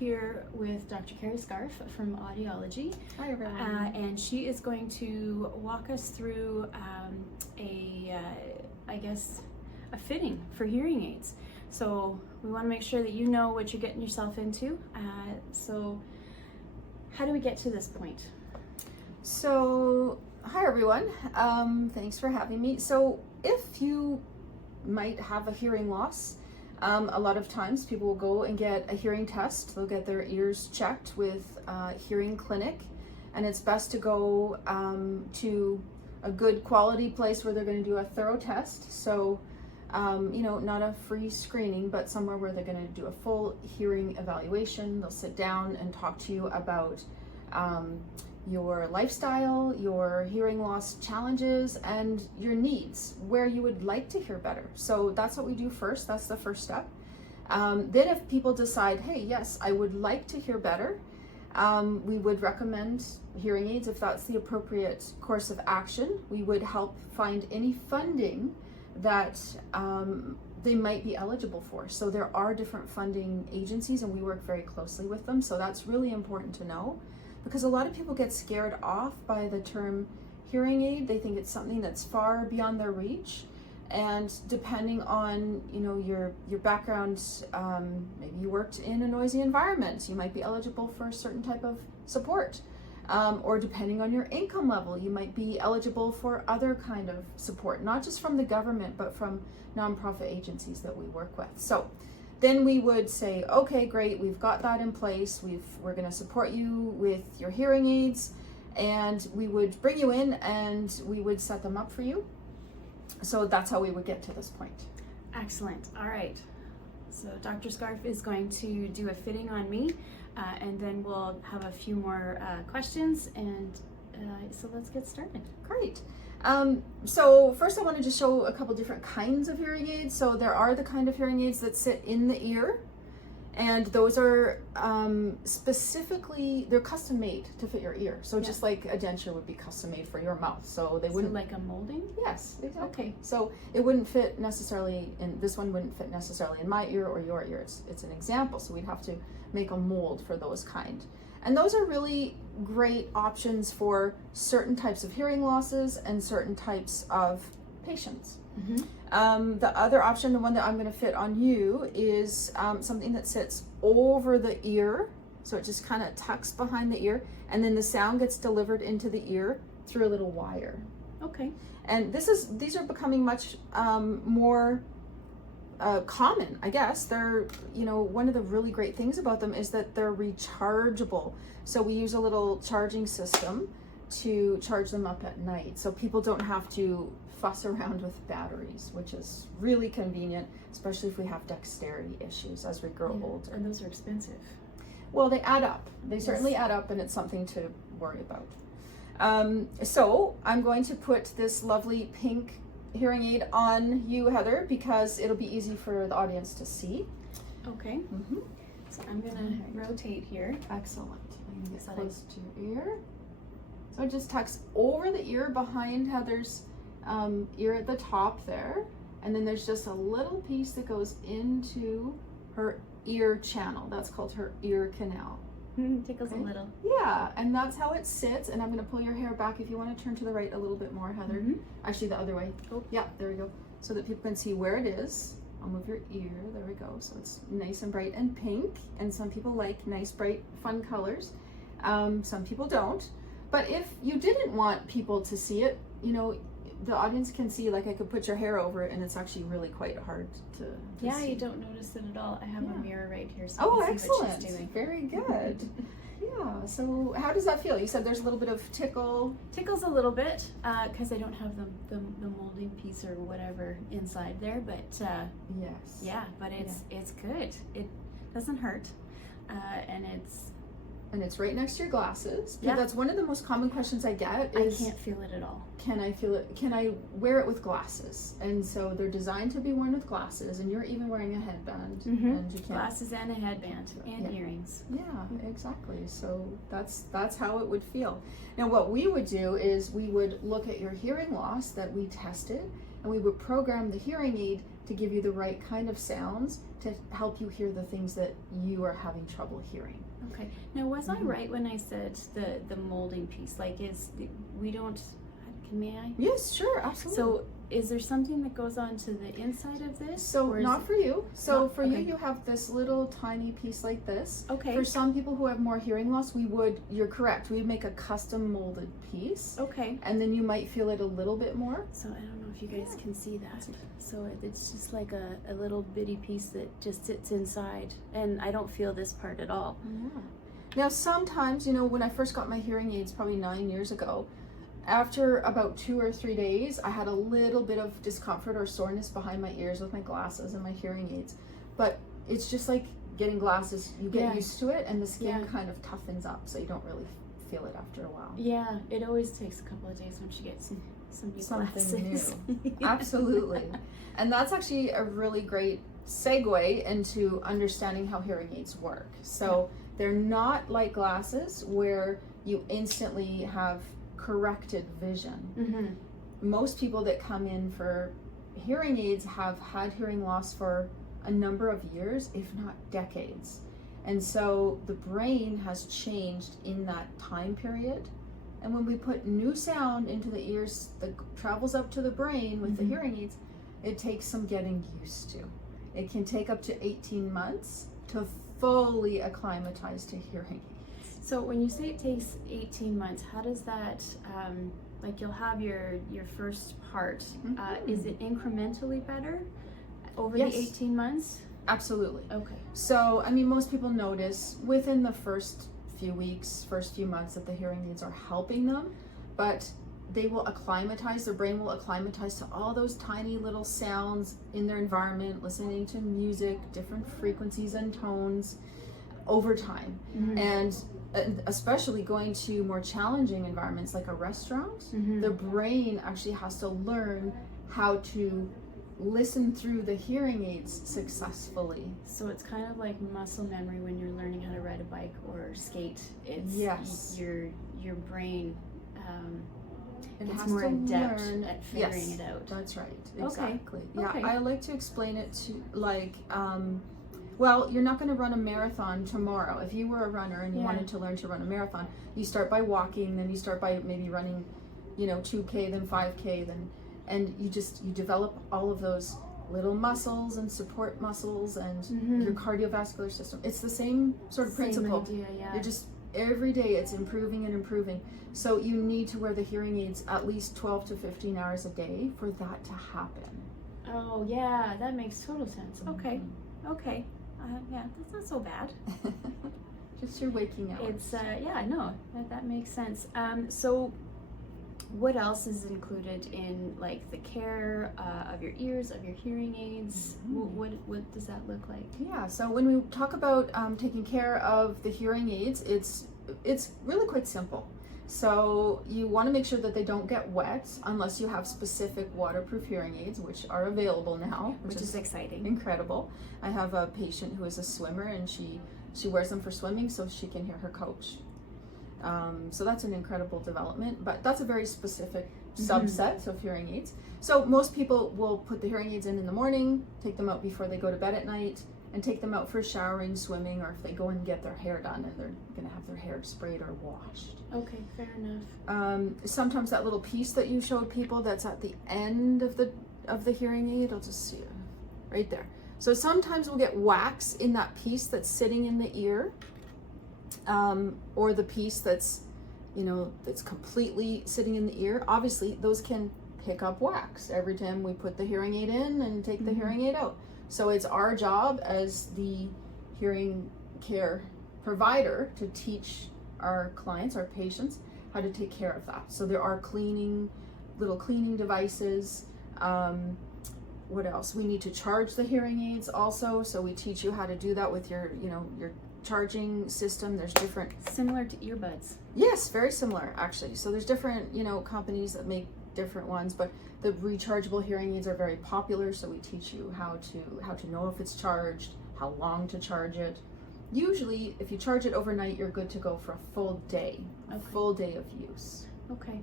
here with Dr. Carrie Scarff from Audiology. Hi everyone. And she is going to walk us through a fitting for hearing aids. So we want to make sure that you know what you're getting yourself into. So how do we get to this point? So, hi everyone. Thanks for having me. So if you might have a hearing loss, a lot of times people will go and get a hearing test. They'll get their ears checked with a hearing clinic, and it's best to go to a good quality place where they're going to do a thorough test. So, not a free screening, but somewhere where they're going to do a full hearing evaluation. They'll sit down and talk to you about your lifestyle, your hearing loss challenges, and your needs, where you would like to hear better. So that's what we do first. That's the first step. Then if people decide, hey, yes, I would like to hear better, we would recommend hearing aids if that's the appropriate course of action. We would help find any funding that they might be eligible for. So there are different funding agencies and we work very closely with them. So that's really important to know, because a lot of people get scared off by the term hearing aid. They think it's something that's far beyond their reach. And depending on, your background, maybe you worked in a noisy environment, you might be eligible for a certain type of support. Or depending on your income level, you might be eligible for other kind of support, not just from the government, but from nonprofit agencies that we work with. So then we would say, okay, great, we've got that in place. We're going to support you with your hearing aids, and we would bring you in and we would set them up for you. So that's how we would get to this point. Excellent. All right. So Dr. Scarff is going to do a fitting on me, and then we'll have a few more questions, and so let's get started. Great. So first I wanted to show a couple different kinds of hearing aids. So there are the kind of hearing aids that sit in the ear, and those are specifically, they're custom made to fit your ear. So just like a denture would be custom made for your mouth. So they wouldn't. Like a molding? Yes, exactly. Okay. So it wouldn't fit necessarily this one wouldn't fit necessarily in my ear or your ear. It's an example. So we'd have to make a mold for those kind. And those are really great options for certain types of hearing losses and certain types of patients. Mm-hmm. The other option, the one that I'm going to fit on you, is something that sits over the ear. So it just kind of tucks behind the ear, and then the sound gets delivered into the ear through a little wire. Okay. And these are becoming much more common, I guess. They're, one of the really great things about them is that they're rechargeable. So we use a little charging system to charge them up at night. So people don't have to fuss around with batteries, which is really convenient, especially if we have dexterity issues as we grow older. And those are expensive. Well, they add up. They certainly add up, and it's something to worry about. So I'm going to put this lovely pink hearing aid on you, Heather, because it'll be easy for the audience to see. Okay. Mm-hmm. So I'm gonna rotate here. Excellent. I'm gonna get close to your ear. So it just tucks over the ear behind Heather's ear at the top there, and then there's just a little piece that goes into her ear channel. That's called her ear canal. Tickles a little. Yeah, and that's how it sits. And I'm going to pull your hair back if you want to turn to the right a little bit more, Heather. Mm-hmm. Actually, the other way. Oh, yeah, there we go. So that people can see where it is. I'll move your ear. There we go. So it's nice and bright and pink. And some people like nice, bright, fun colors. Some people don't. But if you didn't want people to see it, the audience can see, like I could put your hair over it, and it's actually really quite hard to see. You don't notice it at all. I have a mirror right here, so you can see what she's doing. Very good. Yeah, so how does that feel? You said there's a little bit of tickle. Tickles a little bit, because I don't have the molding piece or whatever inside there, but yes. Yeah, but it's good. It doesn't hurt, and it's right next to your glasses. Yeah. That's one of the most common questions I get is, I can't feel it at all. Can I feel it? Can I wear it with glasses? And so they're designed to be worn with glasses, and you're even wearing a headband. Mm-hmm. And you can't. Glasses and a headband and earrings. Yeah, exactly. So that's how it would feel. Now what we would do is we would look at your hearing loss that we tested, and we would program the hearing aid to give you the right kind of sounds to help you hear the things that you are having trouble hearing. Okay. Now, was I right when I said the molding piece? Like, may I? Yes, sure, absolutely. So, is there something that goes on to the inside of this? So not for you. So for okay. you have this little tiny piece like this. Okay. For some people who have more hearing loss, you're correct, we would make a custom molded piece. Okay. And then you might feel it a little bit more. So I don't know if you guys can see that. So it's just like a little bitty piece that just sits inside, and I don't feel this part at all. Yeah. Now sometimes, when I first got my hearing aids probably 9 years ago, after about 2 or 3 days, I had a little bit of discomfort or soreness behind my ears with my glasses and my hearing aids. But it's just like getting glasses. You get used to it, and the skin kind of toughens up, so you don't really feel it after a while. Yeah, it always takes a couple of days once you get some new Something glasses. new. Absolutely. And that's actually a really great segue into understanding how hearing aids work. So they're not like glasses where you instantly have corrected vision. Mm-hmm. Most people that come in for hearing aids have had hearing loss for a number of years, if not decades. And so the brain has changed in that time period. And when we put new sound into the ears that travels up to the brain with the hearing aids, it takes some getting used to. It can take up to 18 months to fully acclimatize to hearing aids. So when you say it takes 18 months, how does that, like you'll have your first part, is it incrementally better over the 18 months? Absolutely. Okay. So, most people notice within the first few weeks, first few months that the hearing aids are helping them, but they will acclimatize, their brain will acclimatize to all those tiny little sounds in their environment, listening to music, different frequencies and tones over time. And especially going to more challenging environments like a restaurant, the brain actually has to learn how to listen through the hearing aids successfully. So it's kind of like muscle memory when you're learning how to ride a bike or skate. It's your brain gets more adept at figuring it out. That's right. Exactly. Okay. I like to explain it to like well, you're not going to run a marathon tomorrow. If you were a runner and you wanted to learn to run a marathon, you start by walking, then you start by maybe running, 2K, then 5K, and you develop all of those little muscles and support muscles and your cardiovascular system. It's the same sort of principle. Same idea, yeah. You're just every day it's improving and improving. So you need to wear the hearing aids at least 12 to 15 hours a day for that to happen. Oh yeah, that makes total sense. Okay. Yeah, that's not so bad. Just your waking hours. It's no, that makes sense. So what else is included in like the care of your ears, of your hearing aids? What does that look like? Yeah, so when we talk about taking care of the hearing aids, it's really quite simple. So you want to make sure that they don't get wet unless you have specific waterproof hearing aids, which are available now, which is exciting. Incredible. I have a patient who is a swimmer, and she wears them for swimming so she can hear her coach. So that's an incredible development, but that's a very specific subset of hearing aids. So most people will put the hearing aids in the morning, take them out before they go to bed at night, and take them out for showering, swimming, or if they go and get their hair done and they're going to have their hair sprayed or washed. Okay, fair enough. Sometimes that little piece that you showed people that's at the end of the hearing aid, I'll just see it right there. So sometimes we'll get wax in that piece that's sitting in the ear, or the piece that's that's completely sitting in the ear. Obviously, those can pick up wax every time we put the hearing aid in and take the hearing aid out. So it's our job as the hearing care provider to teach our clients, our patients, how to take care of that. So there are little cleaning devices. What else? We need to charge the hearing aids also. So we teach you how to do that with your charging system. There's different. Similar to earbuds. Yes, very similar actually. So there's different, companies that make different ones, but the rechargeable hearing aids are very popular, so we teach you how to know if it's charged, how long to charge it. Usually if you charge it overnight, you're good to go for a full day, full day of use. Okay.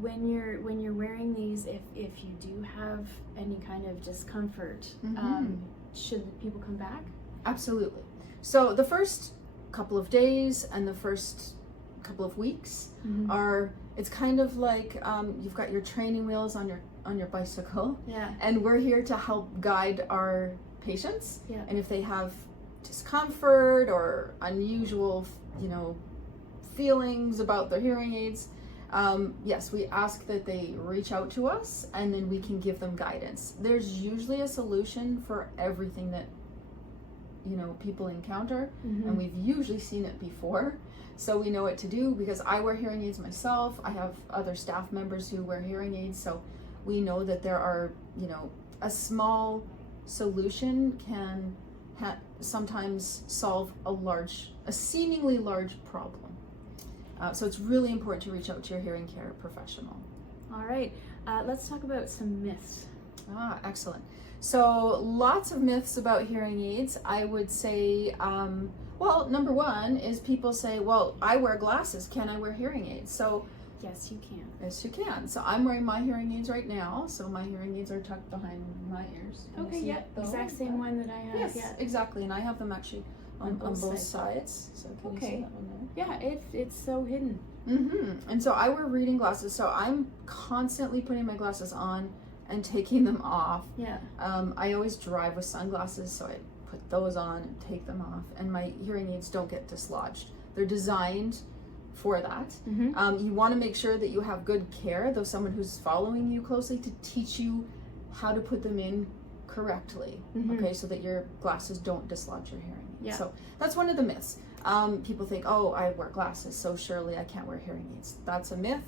when you're wearing these, if you do have any kind of discomfort, should people come back? Absolutely. So the first couple of days and the first couple of weeks it's kind of like you've got your training wheels on your bicycle, and we're here to help guide our patients. And if they have discomfort or unusual feelings about their hearing aids, yes, we ask that they reach out to us, and then we can give them guidance. There's usually a solution for everything that people encounter, and we've usually seen it before, so we know what to do, because I wear hearing aids myself. I have other staff members who wear hearing aids, so we know that there are, a small solution can sometimes solve a seemingly large problem. So it's really important to reach out to your hearing care professional. All right, let's talk about some myths. Excellent. So lots of myths about hearing aids. I would say, well, number one is people say, well, I wear glasses, can I wear hearing aids? So yes, you can. Yes, you can. So I'm wearing my hearing aids right now. So my hearing aids are tucked behind my ears. Okay, yeah, exact same one that I have. Yes, exactly. And I have them actually on both sides. So can you see that one there? Yeah, it's so hidden. And so I wear reading glasses. So I'm constantly putting my glasses on and taking them off. I always drive with sunglasses, so I put those on and take them off. And my hearing aids don't get dislodged. They're designed for that. You want to make sure that you have good care, though someone who's following you closely, to teach you how to put them in correctly, okay, so that your glasses don't dislodge your hearing. So that's one of the myths. People think, oh, I wear glasses, so surely I can't wear hearing aids. That's a myth.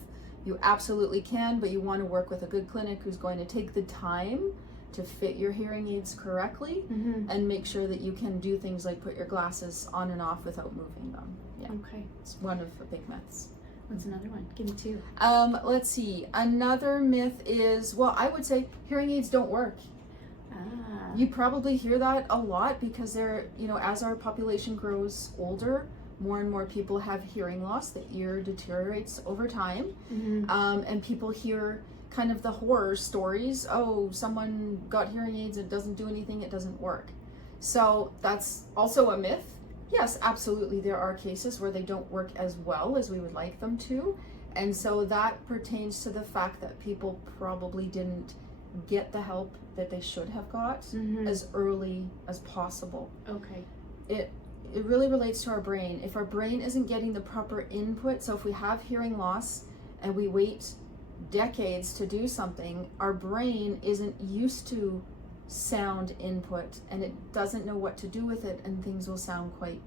You absolutely can, but you want to work with a good clinic who's going to take the time to fit your hearing aids correctly and make sure that you can do things like put your glasses on and off without moving them. Okay. It's one of the big myths. What's another one? Give me two. Let's see. Another myth is, well, I would say hearing aids don't work. You probably hear that a lot because they're, as our population grows older, more and more people have hearing loss. The ear deteriorates over time. And people hear kind of the horror stories. Oh, someone got hearing aids, it doesn't do anything, it doesn't work. So that's also a myth. Yes, absolutely, there are cases where they don't work as well as we would like them to. And so that pertains to the fact that people probably didn't get the help that they should have got as early as possible. Okay. It really relates to our brain. If our brain isn't getting the proper input, so if we have hearing loss and we wait decades to do something, our brain isn't used to sound input and it doesn't know what to do with it, and things will sound quite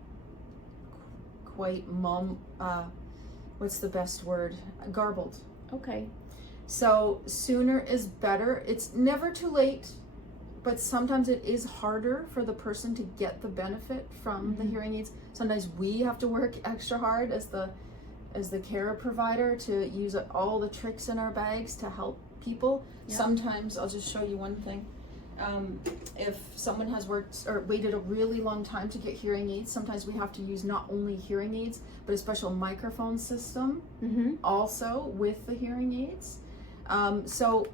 what's the best word? Garbled. Okay. So sooner is better. It's never too late, but sometimes it is harder for the person to get the benefit from the hearing aids. Sometimes we have to work extra hard as the care provider to use all the tricks in our bags to help people. Sometimes, I'll just show you one thing. If someone has worked or waited a really long time to get hearing aids, sometimes we have to use not only hearing aids, but a special microphone system also with the hearing aids. So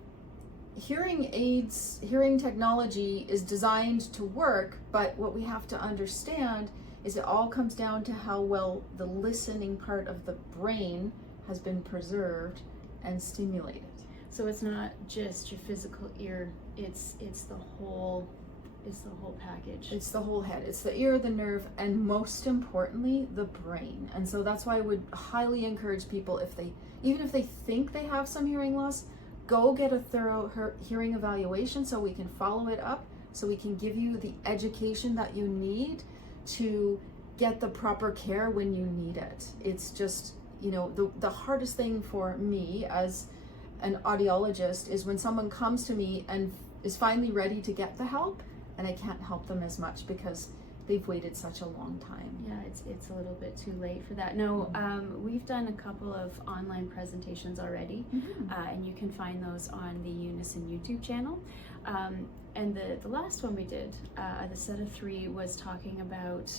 hearing aids, hearing technology is designed to work, but what we have to understand is it all comes down to how well the listening part of the brain has been preserved and stimulated. So it's not just your physical ear, it's the whole package. It's the whole head. It's the ear, the nerve, and most importantly, the brain. And so that's why I would highly encourage people, even if they think they have some hearing loss, go get a thorough hearing evaluation so we can follow it up, so we can give you the education that you need to get the proper care when you need it. It's just, the hardest thing for me as an audiologist is when someone comes to me and is finally ready to get the help, and I can't help them as much because they've waited such a long time. Yeah, it's a little bit too late for that. No, we've done a couple of online presentations already, and you can find those on the Unison YouTube channel. And the last one we did, the set of 3, was talking about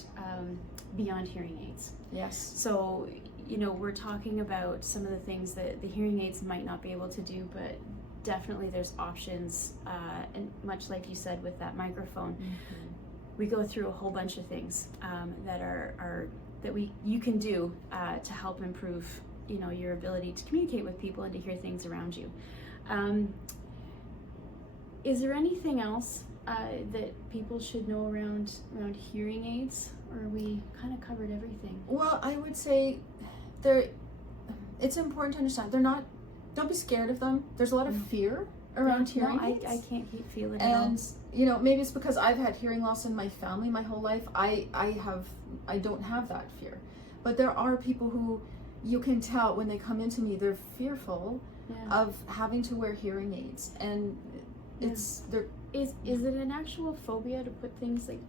beyond hearing aids. Yes. So you know, we're talking about some of the things that the hearing aids might not be able to do, but definitely there's options, and much like you said with that microphone, we go through a whole bunch of things that are that you can do to help improve, you know, your ability to communicate with people and to hear things around you. Is there anything else that people should know around hearing aids, or we kind of covered everything? Well, I would say it's important to understand don't be scared of them. There's a lot of fear around hearing aids. I can't feel it at all. And you know, maybe it's because I've had hearing loss in my family my whole life. I don't have that fear. But there are people who you can tell when they come into me, they're fearful of having to wear hearing aids, and Is it an actual phobia to put things like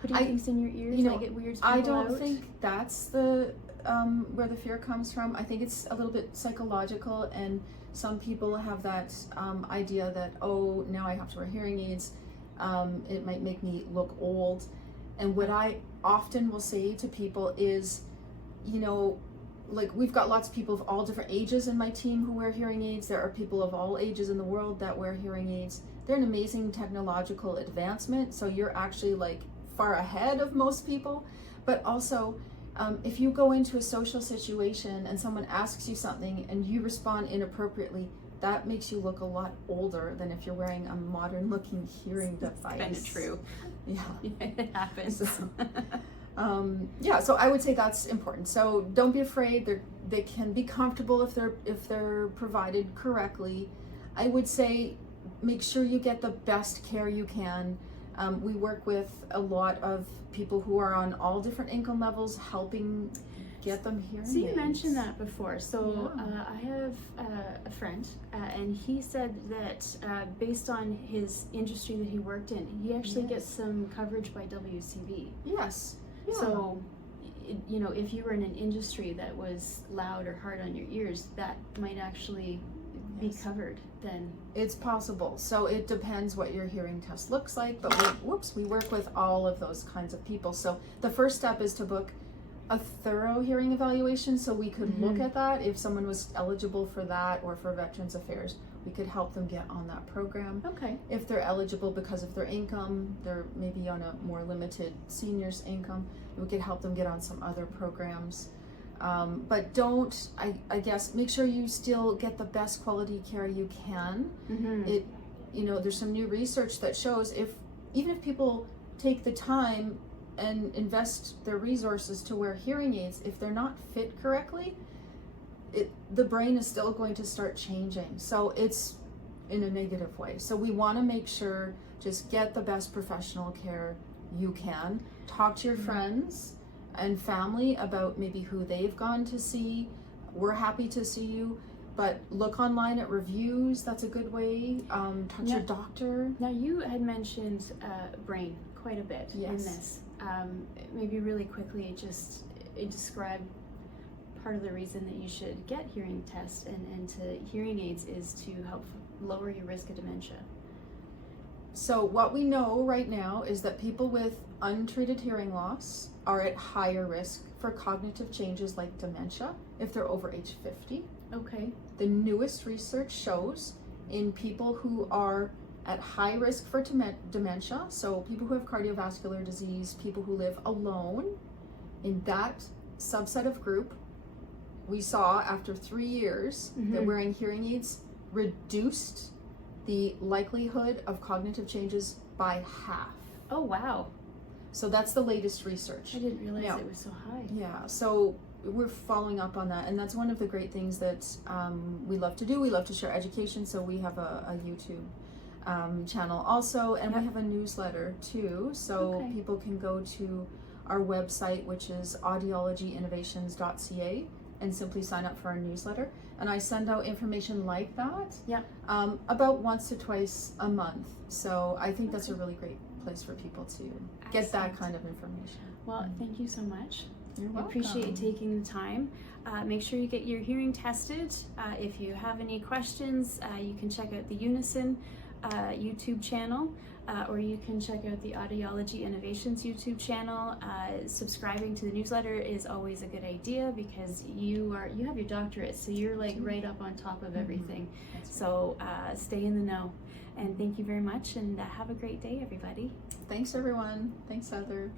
putting things in your ears, like it weirds people out? I don't think that's the where the fear comes from. I think it's a little bit psychological, and some people have that idea that, oh, now I have to wear hearing aids. It might make me look old. And what I often will say to people is, you know, like, we've got lots of people of all different ages in my team who wear hearing aids. There are people of all ages in the world that wear hearing aids. They're an amazing technological advancement, so you're actually like far ahead of most people. But also, if you go into a social situation and someone asks you something and you respond inappropriately, that makes you look a lot older than if you're wearing a modern looking hearing device. Kind of true. Yeah. It happens. So I would say that's important. So don't be afraid. They can be comfortable if they're provided correctly. I would say make sure you get the best care you can. We work with a lot of people who are on all different income levels, helping get them hearing aids. So you mentioned that before. So I have a friend, and he said that based on his industry that he worked in, he actually gets some coverage by WCB. Yes. Yeah. So, you know, if you were in an industry that was loud or hard on your ears, that might actually be covered then. It's possible. So it depends what your hearing test looks like, but we work with all of those kinds of people. So the first step is to book a thorough hearing evaluation, so we could look at that. If someone was eligible for that or for Veterans Affairs, we could help them get on that program. Okay. If they're eligible because of their income, they're maybe on a more limited seniors income, we could help them get on some other programs. But I guess, make sure you still get the best quality care you can. There's some new research that shows even if people take the time and invest their resources to wear hearing aids, if they're not fit correctly, the brain is still going to start changing. So it's in a negative way. So we want to make sure, just get the best professional care you can. Talk to your friends and family about maybe who they've gone to see. We're happy to see you, but look online at reviews. That's a good way. Talk to your doctor. Now, you had mentioned brain quite a bit in this. Maybe really quickly, just describe part of the reason that you should get hearing tests and to hearing aids is to help lower your risk of dementia. So what we know right now is that people with untreated hearing loss are at higher risk for cognitive changes like dementia if they're over age 50. Okay. The newest research shows in people who are at high risk for dementia, so people who have cardiovascular disease, people who live alone, in that subset of group, we saw after 3 years that wearing hearing aids reduced the likelihood of cognitive changes by half. Oh, wow. So that's the latest research. I didn't realize it was so high. Yeah, so we're following up on that, and that's one of the great things that we love to do. We love to share education, so we have a YouTube channel also, and we have a newsletter too, so people can go to our website, which is audiologyinnovations.ca, and simply sign up for our newsletter, and I send out information like that about once to twice a month. So I think that's a really great place for people to get that kind of information. Well, thank you so much. You're welcome. I appreciate you taking the time. Make sure you get your hearing tested. If you have any questions, you can check out the Unison YouTube channel. or you can check out the Audiology Innovations YouTube channel. Subscribing to the newsletter is always a good idea because you have your doctorate, so you're like right up on top of everything. So stay in the know. And thank you very much, and have a great day, everybody. Thanks, everyone. Thanks, Heather.